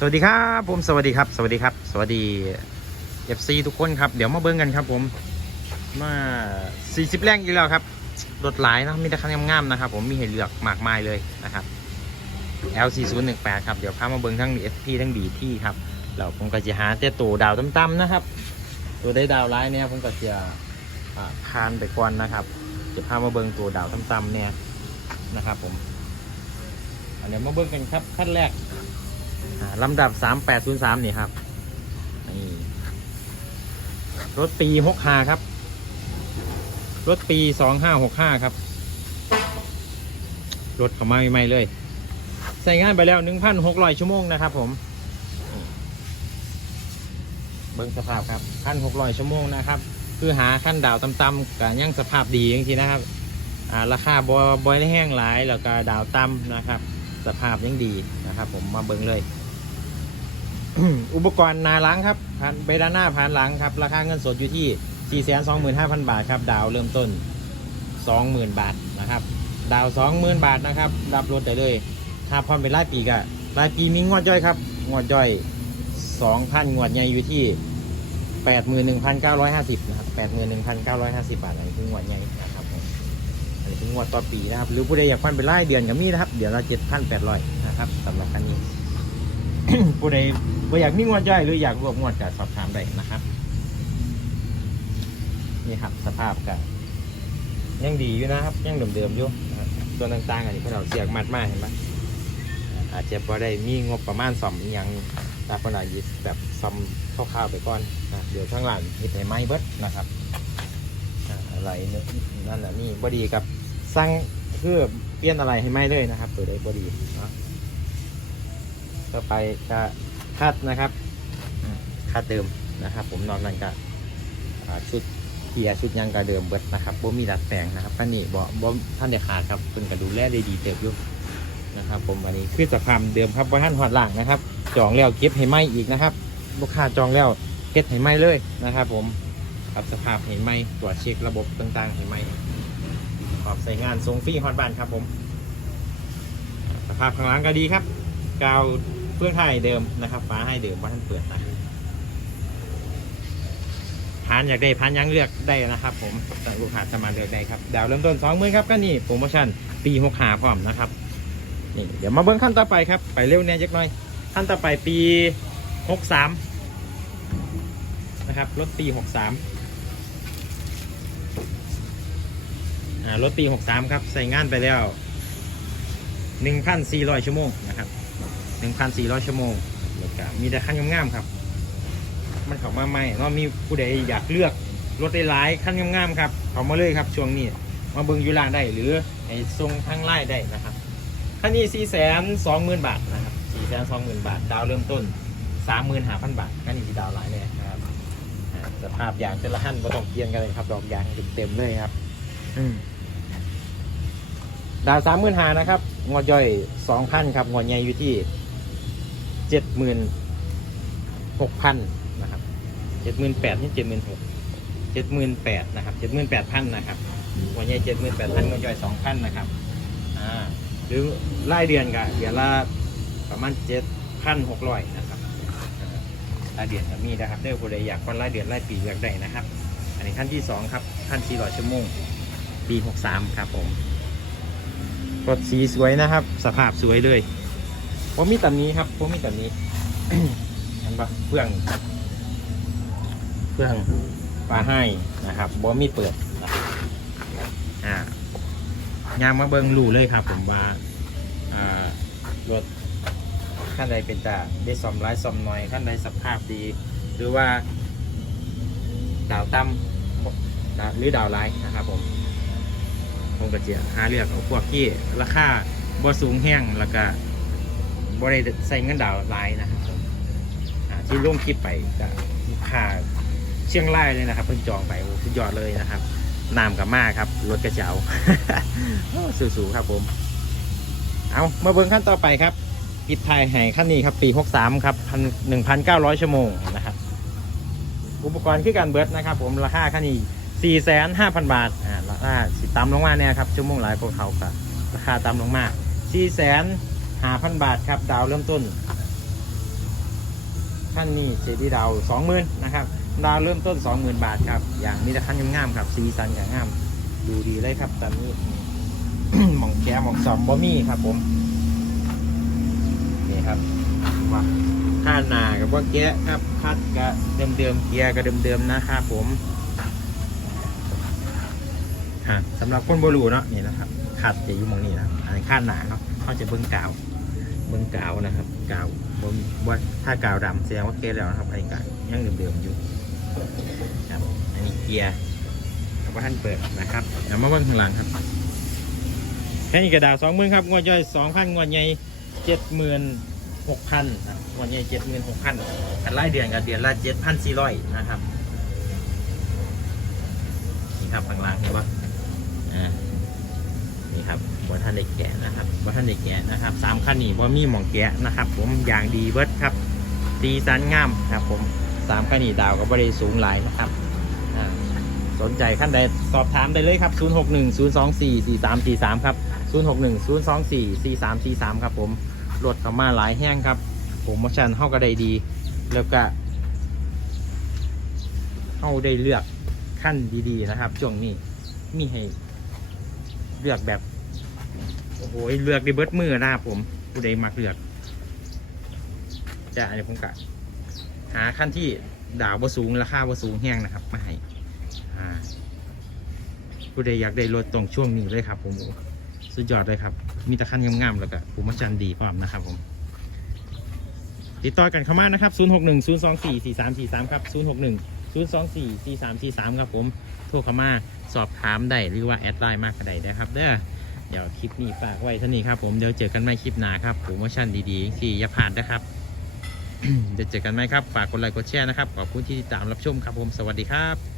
สวัสดีครับผมสวัสดีครับ สวัสดีครับ สวัสดี FC ทุกคนครับ เดี๋ยวมาเบิ้งกันครับผมมา 40 แรงอีกแล้วครับรถหลายนะมีแต่คันงามๆนะครับผมมีให้เลือกมากมายเลยนะครับ L4018 ครับ เดี๋ยวพามาเบิ้งทั้ง SP ทั้ง BT ครับแล้วผมก็จะหาแต่ตัวดาวต่ำๆนะครับ ตัวได้ดาวร้ายเนี่ยผมก็จะอ่าพานไปก่อนนะครับ จะพามาเบิ้งตัวดาวต่ำๆเนี่ยนะครับ ผมอันเดี๋ยวมาเบิ้งกันครับขั้นแรก ลำดับ 3803 นี่ครับนี่รถปี65ครับ รถปี 2565 ครับ รถเขามาใหม่ๆเลย ใส่งานไปแล้ว 1,600 ชั่วโมงนะครับผม เบิ้งสภาพครับ 1,600 ชั่วโมงนะครับ คือหาขั้นดาวต่ำๆกับยังสภาพดีจริงๆนะครับาราคาบอบอยแห้งหลายแล้วก็ดาวต่ำนะครับ สภาพยังดีนะครับ ผมมาเบิ้งเลย อุปกรณ์นาล้างครับผ่านไปด้านหน้าผ่านหลังครับ ราคาเงินสดอยู่ที่ 425,000 บาทครับ ดาวเริ่มต้น 20,000 บาทนะครับ ดาว 20,000 บาทนะครับรับรถได้เลยถ้าพร้อมเป็นรายปีก็รายปีมีงวดย่อยครับ งวดย่อย 2,000 งวดใหญ่อยู่ที่ 81,950 นะครับ 81,950 บาทอันนี้คืองวดใหญ่นะครับอันนี้คืองวดต่อปีนะครับ หรือผู้ใดอยากพันเป็นรายเดือนก็มีนะครับ เดี๋ยวละ7,800 นะครับสำหรับคันนี้ ผู้ใดบ่อยากมีงวดย่อยหรืออยากรวบงวดก็สอบถามได้นะครับ นี่ครับสภาพก็ยังดีอยู่นะครับ ยังเดิมๆอยู่ส่วนต่างๆอันนี้เขาเราเสียกมัดมาเห็นไหมอาจจะพอได้มีงบประมาณซ่อมยังตาคนอายิแบบซ่อมคร่าวๆไปก่อนนะเดี๋ยวข้างหลังเฮ็ดให้ไม้เบิดนะครับอะไรเนนั่นแหละนี่บดีกับสร้างเพื่อเปลี่ยนอะไรให้ไม้เลยนะครับเปิดได้บดีนะ ต่อไปก็คัดนะครับคัดเดิมนะครับ ผมนอกนั้นก็ชุดเกียร์ชุดยางกระเดิมเบิดนะครับบ่มีดัดแปลงนะครับท่านนี่บ่บ่ท่านเด็ดขาดครับเพิ่นก็ดูแลได้ดีเติบอยู่นะครับ ผมอันนี้คือสภาพเดิมครับว่าท่านหอดหลังนะครับ จองแล้วเก็บให้ไหมอีกนะครับลูกค้าจองแล้วเก็บให้ไหมเลยนะครับ ผมครับสภาพให้ไหมตรวจเช็คระบบต่างๆให้ไหมขอบใส่งานทรงฟรีฮอตบ้านครับ ผม สภาพข้างหลังก็ดีครับกาว เพื่องไทยเดิมนะครับ ฟ้าให้เดิมว่าท่านเปิดนะพานอยากได้พานยังเลือกได้นะครับ ผมสั่งลูกค้าสามารถเลือกได้ครับดาวเริ่มต้นสองหมื่นครับก็นี่โปรโมชั่นปีหกหาพร้อมนะครับนี่เดี๋ยวมาเบิ้งขั้นต่อไปครับ ไปเร็วแน่จักหน่อยขั้นต่อไปปีหกสามนะครับรถปีหกสามอ่ารถปีหกสามครับ ใส่งานไปแล้วหนึ่งพันสี่ร้อยชั่วโมงนะครับ 1,400 ชั่วโมงแล้วก็มีแต่คันงามๆครับ มันเข้ามาใหม่เนาะมีผู้ใดอยากเลือกรถได้หลายคันงามๆครับเข้ามาเลยครับช่วงนี้มาเบิ่งอยู่ร้านได้หรือไอ้ทรงทางไล่ได้นะครับคันนี้420,000 บาทนะครับ420,000 บาท ดาวเริ่มต้น 35,000 บาทคันนี้ที่ดาวหลายเลยนะครับอ่าสภาพยางแต่ละหันบ่ต้องเปลี่ยนกันเลยครับ ดอกยางเต็มๆเลยครับอืมดาวสามหมื่นหานะครับงวดย่อยสองพันครับงวดใหญ่อยู่ที่ เจ็ดหมื่นหกพันนะครับเจ็ดหมื่นแปดนี่เจ็ดหมื่นหกเจ็ดหมื่นแปดนะครับเจ็ดหมื่นแปดพันนะครับวดใหญ่เจ็ดหมื่นแปดพันงวย่อยสองพันนะครับอ่าหรือรายเดือนก็เดือนละประมาณเจ็ดพันหกร้อยนะครับอ่ารายเดือนก็มีนะครับเด้อผู้ใดอยากคนรายเดือนรายปีอยากได้นะครับ อันนี้ขั้นที่สองครับขั้นสี่ร้อยชั่วโมงปีหกสามครับผมรถสีสวยนะครับ สภาพสวยเลย ผมมีตันนี้ครับผมมีตันนี้ เห็นปะเพื่องเพื่องปลาให้นะครับบ่มีเปิดอ่ายางมาเบิงรูเลยครับ ผมว่า อ่ารถขั้นใดเป็นตาได้ซ่อมร้ายซ่อมน้อยขั้นใดสภาพดี หรือว่า ดาวต่ำดาวหรือดาวร้ายนะครับ ผมผมก็จะหาเลือกเอาพวกที่ราคาบ่สูงแห้งแล้วก็ บ่ได้ใส่เงินดาวน์หลายนะครับที่ลงคลิปไปก็ลูกค้าเชียงรายเลยนะครับ เพิ่นจองไปโอ้สุดยอดเลยนะครับน้ำกับมาครับรถกระเจ้าสูงๆครับผม เอามาเบิ่งขั้นต่อไปครับปิดท้ายให้ขั้นนี้ครับปี 63 ครับพันหนึ่งพันเก้าร้อยชั่วโมงนะครับ อุปกรณ์คือการเบิร์ดนะครับ ผมราคาขั้นนี้สี่แสนห้าพันบาทอ่าราคาสิต่ำลงมาเนี่ยครับชั่วโมงหลายพวกเขากับราคาต่ำลงมาสี่แสน หาพันบาทครับ ดาวเริ่มต้นขั้นนี้เสียที่ดาวสองหมื่นนะครับ ดาวเริ่มต้นสองหมื่นบาทครับ อย่างมีแต่ขั้นงามๆครับ สีสันอย่างงาม ดูดีเลยครับตอนนี้ หมองแกะหมองสอมบอมี่ครับ ผม นี่ครับว่าค่าหนากับว่าแกะครับคัดกับเดิมๆเกียร์กับเดิมๆนะครับผมสำหรับคนโบรูเนาะนี่นะครับขัดจะอยู่มองนี้นะอันนี้ค่าหนาครับเขาจะเบิ้งกาว เบิ้งกาวนะครับกาวบนว่าถ้ากาวดำแสดงว่าเกะแล้วนะครับไอ้กาวยังเดิมๆอยู่ครับอันนี้เกียร์แล้วก็ท่านเปิดนะครับเดี๋ยวมาเบิ้งข้างหลังครับแค่นี้กระดาษสองหมื่นครับงวดย่อยสองพันงวดใหญ่เจ็ดหมื่นหกพันงวดใหญ่เจ็ดหมื่นหกพันกันรายเดือนกันเดือนละเจ็ดพันสี่ร้อยนะครับนี่ครับข้างหล่างเห็นปะอ่า นี่ครับบัท่านเด็กแกะนะครับบัท่านเด็กแกะนะครับสามขั้นนี้บ่มีหมองแกะนะครับ ผมอย่างดีเบิร์ดครับดีสันงามครับ ผมสามขั้นนี้ดาวก็บริสูงหลายนะครับสนใจขั้นใดสอบถามได้เลยครับ 0 6 1 0 2 4 4 3 4 3 ครับ 0 6 1 0 2 4 4 3 4 3 ครับ ผมรถเข้ามาหลายแห้งครับ ผมมอชันเข้าก็ได้ดี แล้วก็เข้าได้เลือกขั้นดีๆนะครับช่วงนี้มีให้เลือกแบบ โอ้โหเลือกได้เบิดมือหนะครับผม ผู้ใดมักเลือกจะอันนี้ผมกะหาขั้นที่ดาวบ่สูง ราคาบ่สูงแห้งนะครับมาให้อ่ผู้ใดอยากได้รถตรงช่วงนี้เลยครับ ผมสุดยอดเลยครับ มีแต่ขั้นงามๆแล้วก็ผมว่าจันดีพร้อมนะครับผม ติดต่อกันเข้ามานะครับ 0 6 1 0 2 4 4 3 4 3 ครับ 0 6 1 0 2 4 4 3 4 3 ครับผม โทรเข้ามาสอบถามได้หรือว่าแอดไลน์มากก็ได้นะครับ เด้อ เดี๋ยวคลิปนี้ฝากไว้เท่านี้ครับผมเดี๋ยวเจอกันใหม่คลิปหน้าครับโปรโมชั่นดีๆที่อย่าผ่านนะครับเดี๋ยวเจอกันไหมครับ ฝากกดไลค์กดแชร์นะครับ ขอบคุณที่ติดตามรับชมครับผม สวัสดีครับ